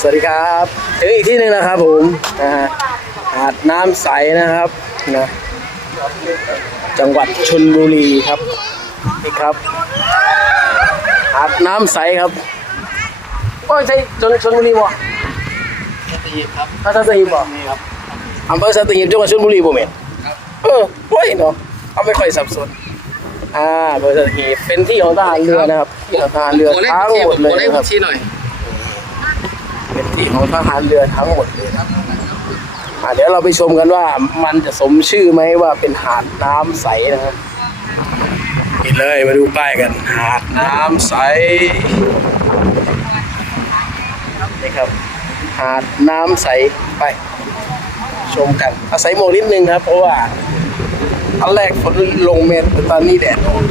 สวัสดีครับถึงอีกที่หนึ่งแล้วครับผมนะฮะหาดน้ำใสนะครับนะจังหวัดชลบุรีครับนี่ครับ หาดน้ำใสครับโอ้ยใช่ชลชลบุรีบ่ตีครับถ้าสัตหีบบ่นี่ครับอำเภอสัตหีบจังหวัดชลบุรีบ่แม่นเออโอ้ยเนาะเอาไม่ค่อยสับสนอ่าอำเภอสัตหีบเป็นที่ของทหารเรือนะครับที่ของทหารเรือขอเลขทั้งบัญชีหมดเลยขอเลขนะคบัรับ ญชีหน่อย เป็นที่ ของทหารเรือทั้งหมดเลยครับอะเดี๋ยวเราไปชมกันว่ามันจะสมชื่อไหมว่าเป็นหาดน้ำใสนะครับนี่เลยมาดูป้ายกัน หาดน้ำใสนี่ครับ หาดน้ำใสไป ชมกันอาศัยโมงนิดนึงครับ เพราะว่าอันแรกฝนลงเมนตอนนี้แดดออก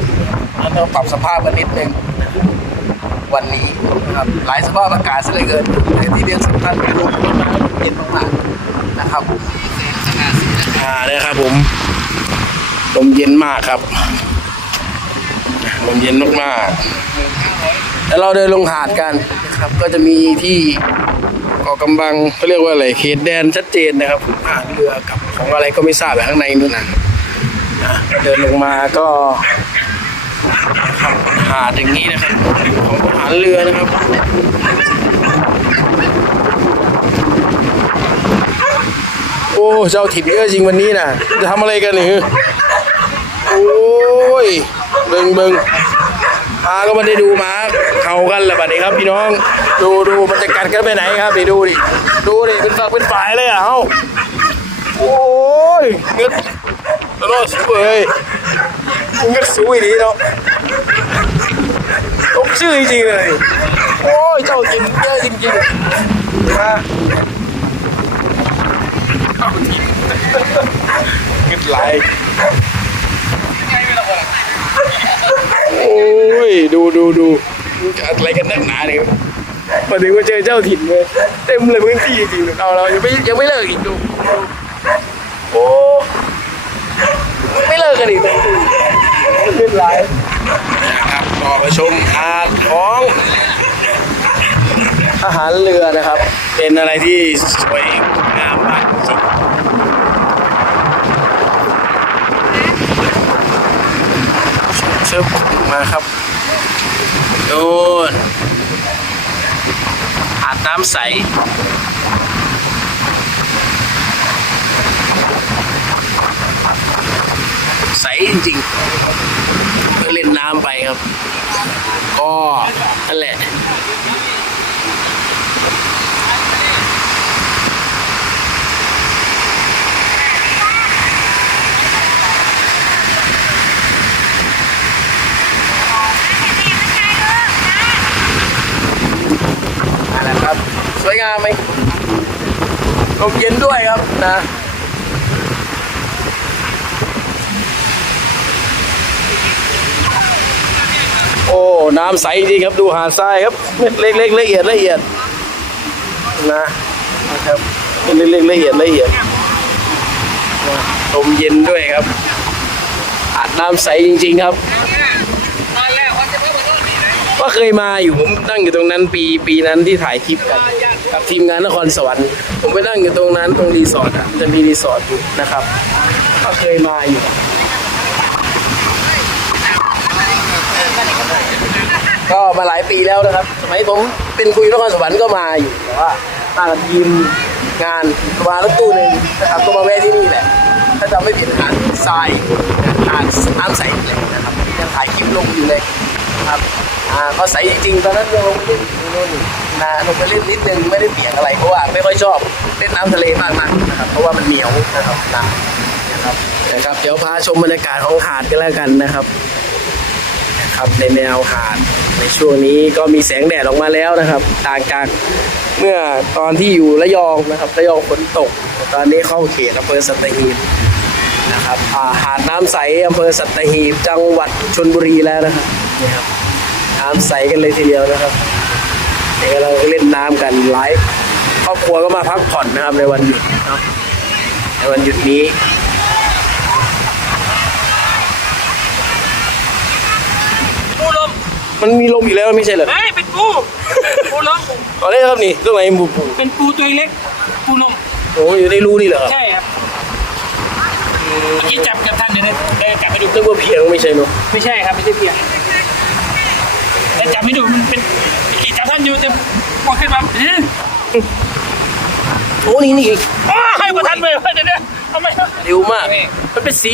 แล้วต้องปรับสภาพกันนิดนึง วันนี้นะครับหลายสภาพอากาศซะเหลือเกินแต่ที่เรียนสำคัญคือลมเย็นมากๆนะครับอ่าเนี่ยครับผมลมเย็นมากครับลมเย็นมากๆแล้วเราเดินลงหาดกันนะครับ ก็จะมีที่เกาะกำบังเขาเรียกว่าอะไรเขตแดนชัดเจนนะครับผมหาเรือกับของอะไรก็ไม่ทราบแบบข้างในนู่นน่ะนะเดินลงมาก็ ครับหาดอย่างนี้นะครับ ของทหารเรือนะครับโอ้เจ้าถิ่นเยอะจริงวันนี้นะจะทำอะไรกันหรือโอ้ยเบิงเบิงพาก็ไมาได้ดูมาเข่ากันแหละบัดนี้ครับ พี่น้อง ดูดูมันจะกัดกันไปไหนครับนี่ดูดิดูดิเป็นฝักเป็นฝ่ายเลยอะเอ้าโอ้ยเงึดตลอดสวยเงึดสวยดีเนาะ ชื่อจริงๆเลย โอ้ยเจ้าจริงเยอะจริงๆนะเงินไหลโอ้ย ดูดูดูอะไรกันนักหนาเนี่ยพอถึงว่าเจอเจ้าถิ่นเลยเต็มเลยพื้นที่จริงๆเอาเรายังไม่ยังไม่เลิกอีกดูโอ้ไม่เลิกกันอีกเลยเงินไหล นะครับก็มาชมหาดของอาหารเรือนะครับ เป็นอะไรที่สวยงามมากจริงชึบมาครับโน่นหาดน้ำใสใสจริงๆ ก็เล่นน้ำไปครับ ก็นั่นแหละนั่นแหละครับสวยงามไหมลมเย็นด้วยครับนะ อ้น้ำใสจริงครับดูหาดทรายครับเล็กๆละเอียดละเอียดนะนะครับเป็นเล็กๆละเอียดละเอียดลมเย็นด้วยครับหาดน้ำใสจริง ๆ ครับก็เคยมาอยู่ผมนั่งอยู่ตรงนั้นปีปีนั้นที่ถ่ายคลิปกันกับทีมงานนครสวรรค์ผมไปนั่งอยู่ตรงนั้นตรงรีสอร์ทอะมันจะมีรีสอร์ทอยู่นะครับ ก็เคยมาอยู่ ก็มาหลายปีแล้วนะครับ สมัยผมเป็นคุยนครสวรรค์ก็มาอยู่แต่ว่ามากับทีมงานมารถตู้หนึ่งนะครับก็มาแวะที่นี่แหละ ถ้าจำไม่ผิดหาดทรายหาดน้ำใสนี่แหละนะครับยังถ่ายคลิปลงอยู่เลยนะครับอ่าก็ใสจริงๆตอนนั้นยังลงไปเล่นนู่นนะลงไปเล่นนิดนึงไม่ได้เปียกอะไรเพราะว่าไม่ค่อยชอบเล่นน้ำทะเลมากนักนะครับเพราะว่ามันเหนียวนะครับน้ำนะครับนะครับเดี๋ยวพาชมบรรยากาศของหาดกันแล้วกันนะครับ ครับในแนวหาดในช่วงนี้ก็มีแสงแดดออกมาแล้วนะครับ ต่างจากเมื่อตอนที่อยู่ระยองนะครับระยองฝนตก ตอนนี้เข้าเขตอำเภอสัตหีบนะครับาหาดน้ำใสอำเภอสัตหีบจังหวัดชลบุรีแล้วนะครับนี่ครับน้ำใสกันเลยทีเดียวนะครับเดี๋ยวเราเล่นน้ำกันไลฟ์ครอบครัวก็มาพักผ่อนนะครับในวันหยุดนะในวันหยุดนี้ ปูล มมันมีลมอยู่แล้วไม่ใช่เหรอเฮ้ยเป็นปูปูลมเอาได้ครับนี่ตรงไหนหมูปูเป็นปูตัวเล็กปูนมโอ้อยู่ในรูนี่เหรอครับใช่ครับเมื่อกี้จับกับท่านเดี๋ยวได้จับให้ดูนึกว่าเพียงไม่ใช่เนอะไม่ใช่ครับไม่ใช่เพียงได้จับให้ดูมันเป็นเมื่อกี้จับท่านอยู่แต่พอขึ้นมาเอ๊ะโอ้นี่นี่อ้าวให้ประทันเลยเดี๋ยวเดี๋ยวทำไมเร็วมาก มันเป็นสี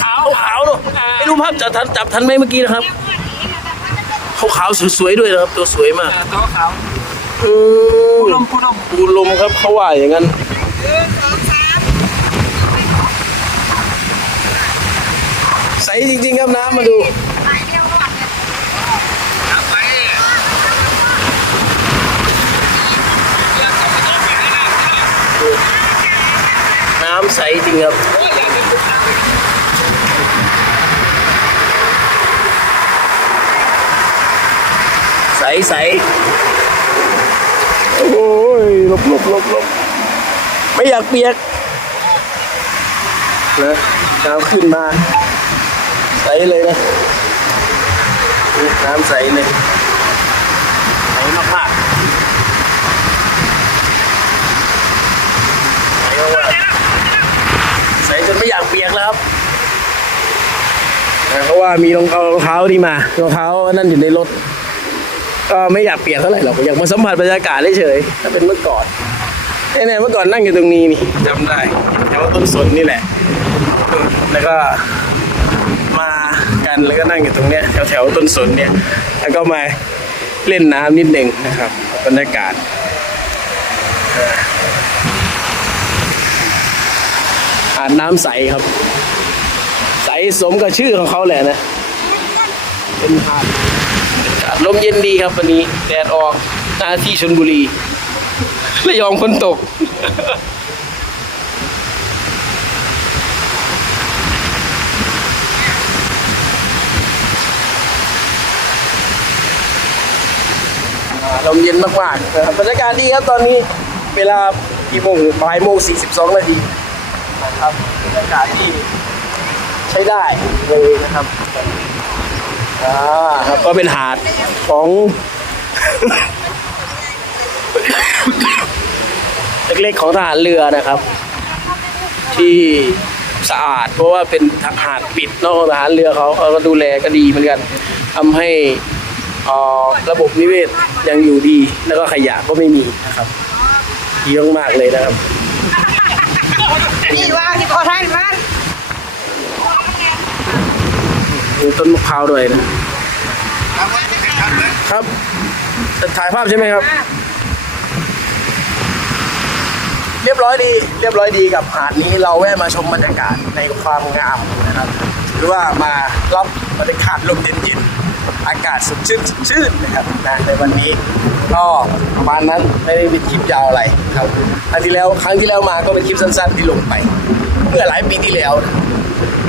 ขาวขาวๆเนอะไม่รู้ภาพจับทันจับทันไหมเมื่อกี้นะครับ ขาวๆสวยๆด้วยนะครับ ตัวสวยมากอ่าตัวขาวอืปูมนมปูนมปูลมครับเขาว่าอย่างนั้นใสจริงๆครับน้ำมาดูน้ำใสจริงครับ สใสโอ้ยหลบหลบหลบหลบไม่อยากเปียกนะน้ำขึ้นมา ใสเลยนะนี่น้ำใสเลยใสมากมากๆใสมากๆใสจนไม่อยากเปียกแล้วครับนะเพราะว่ามีรองเท้ารองเท้าที่มารองเท้านั่นอยู่ในรถ ก็ไม่อยากเปลี่ยกเท่าไหร่หรอกอยากมาสัมผัสบรรยากาศเฉยๆถ้าเป็นเมื่อก่อนเนี่ยๆเมื่อก่อนนั่งอยู่ตรงนี้นี่จำได้แถวต้นสนนี่แหละ แล้วก็มากันแล้วก็นั่งอยู่ตรงเนี้ยแถวๆต้นสนเนี่ย แล้วก็มาเล่นน้ำนิดหนึ่งนะครับบรรยากาศอาดน้ำใสครับ ใสสมกับชื่อของเขาแหละนะ เป็นหาด ลมเย็นดีครับวันนี้ แดดออกหน้าที่ชนบุรีระยองฝนตก ลมเย็นมากๆนะครับบรรยากาศดีครับตอนนี้เวลากี่โมงบ่ายโมงสี่สิบสองนาทีนะครับบรรยากาศที่ใช้ได้เลยนะครับ อ่าครับก็เป็นหาดของ เล็กๆของทหารเรือนะครับ ที่สะอาด เพราะว่าเป็นทหารปิดเนอกทหารเรือเขาเขาก็ดูแลก็ดีเหมือนกันทำให้เอ่อระบบนิเวศยังอยู่ดี แล้วก็ขยะก็ไม่มีนะครับดีมากๆเลยนะครับนี่ว่าที่ขอท่านมัน มีต้นมะพร้าวด้วยนะ ครับ จะถ่ายภาพใช่ไหมครับ เรียบร้อยดี เรียบร้อยดีกับหาดนี้เราแวะมาชมบรรยากาศในความงามนะครับ หรือว่ามารับบรรยากาศลมเย็นๆอากาศสดชื่นชื่นนะครับนะในวันนี้ก็ประมาณนั้นไม่ได้เป็นคลิปยาวอะไรครับครั้งที่แล้วครั้งที่แล้วมาก็เป็นคลิปสั้นๆที่ลงไป เมื่อหลายปีที่แล้วนะ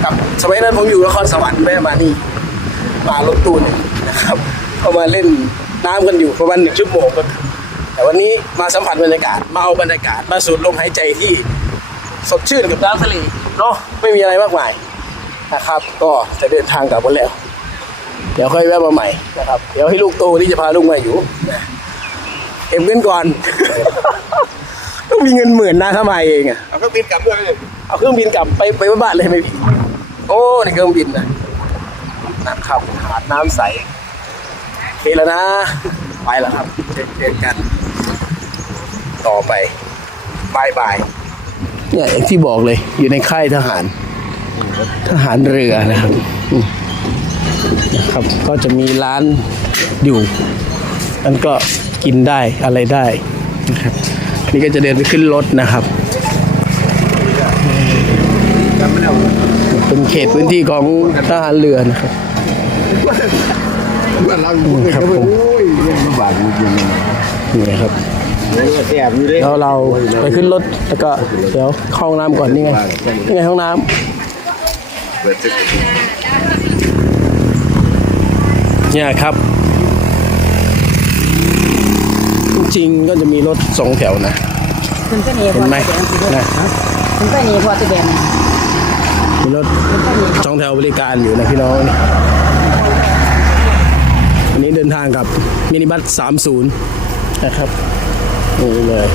ครับ สมัยนั้นผมอยู่นครสวรรค์แวะมานี่มารถตู้เนี่ยนะครับก็มาเล่นน้ำกันอยู่ประมาณหนึ่งชั่วโมงก็ถึงแต่วันนี้มาสัมผัสบรรยากาศมาเอาบรรยากาศมาสูดลมหายใจที่สดชื่นกับน้ำทะเลเนาะไม่มีอะไรมากมายนะครับ ก็จะเดินทางกลับกันแล้ว เดี๋ยวค่อยแวะมาใหม่นะครับ เดี๋ยวให้ลูกโตที่จะพาลูกมาอยู่นะเก็บเงินก่อน ต้องมีเงินหมื่นนะถ้ามาเองอะเอาเครื่องบินกลับด้วยเลยเอาเครื่องบินกลับไปไปบ้านเลยไหมพี่ โอ้ในเครื่องบินนะนะครับหาดน้ำใสโอเคแล้วนะ ไปแล้วครับเจอกัน ต่อไปบายบายเนี่ยที่บอกเลย อยู่ในค่ายทหาร ทหารเรือนะครับนะครับ ก็จะมีร้านอยู่นั่นก็กินได้อะไรได้นะครับนี่ก็จะเดินไปขึ้นรถนะครับ เป็นเขตพื้นที่ของทหารเรือนะครับเพื่อเราครับผมโอ้ยเรื่องลำบากจริงนี่ครับแสบอยู่เลยแล้วเราไปขึ้นรถแล้วก็เดี๋ยวเข้าห้องน้ำก่อนนี่ไงนี่ไงห้องน้ำเนี่ยครับ จริงก็จะมีรถสองแถวนะคุณก็หนีพเห็นไหมตะเบียนะคุณก็หนีพอตะเบียน มีรถสองแถวบริการอยู่นะพี่น้องวันนี้เดินทางกับมินิบัส30 นะครับนี่เลย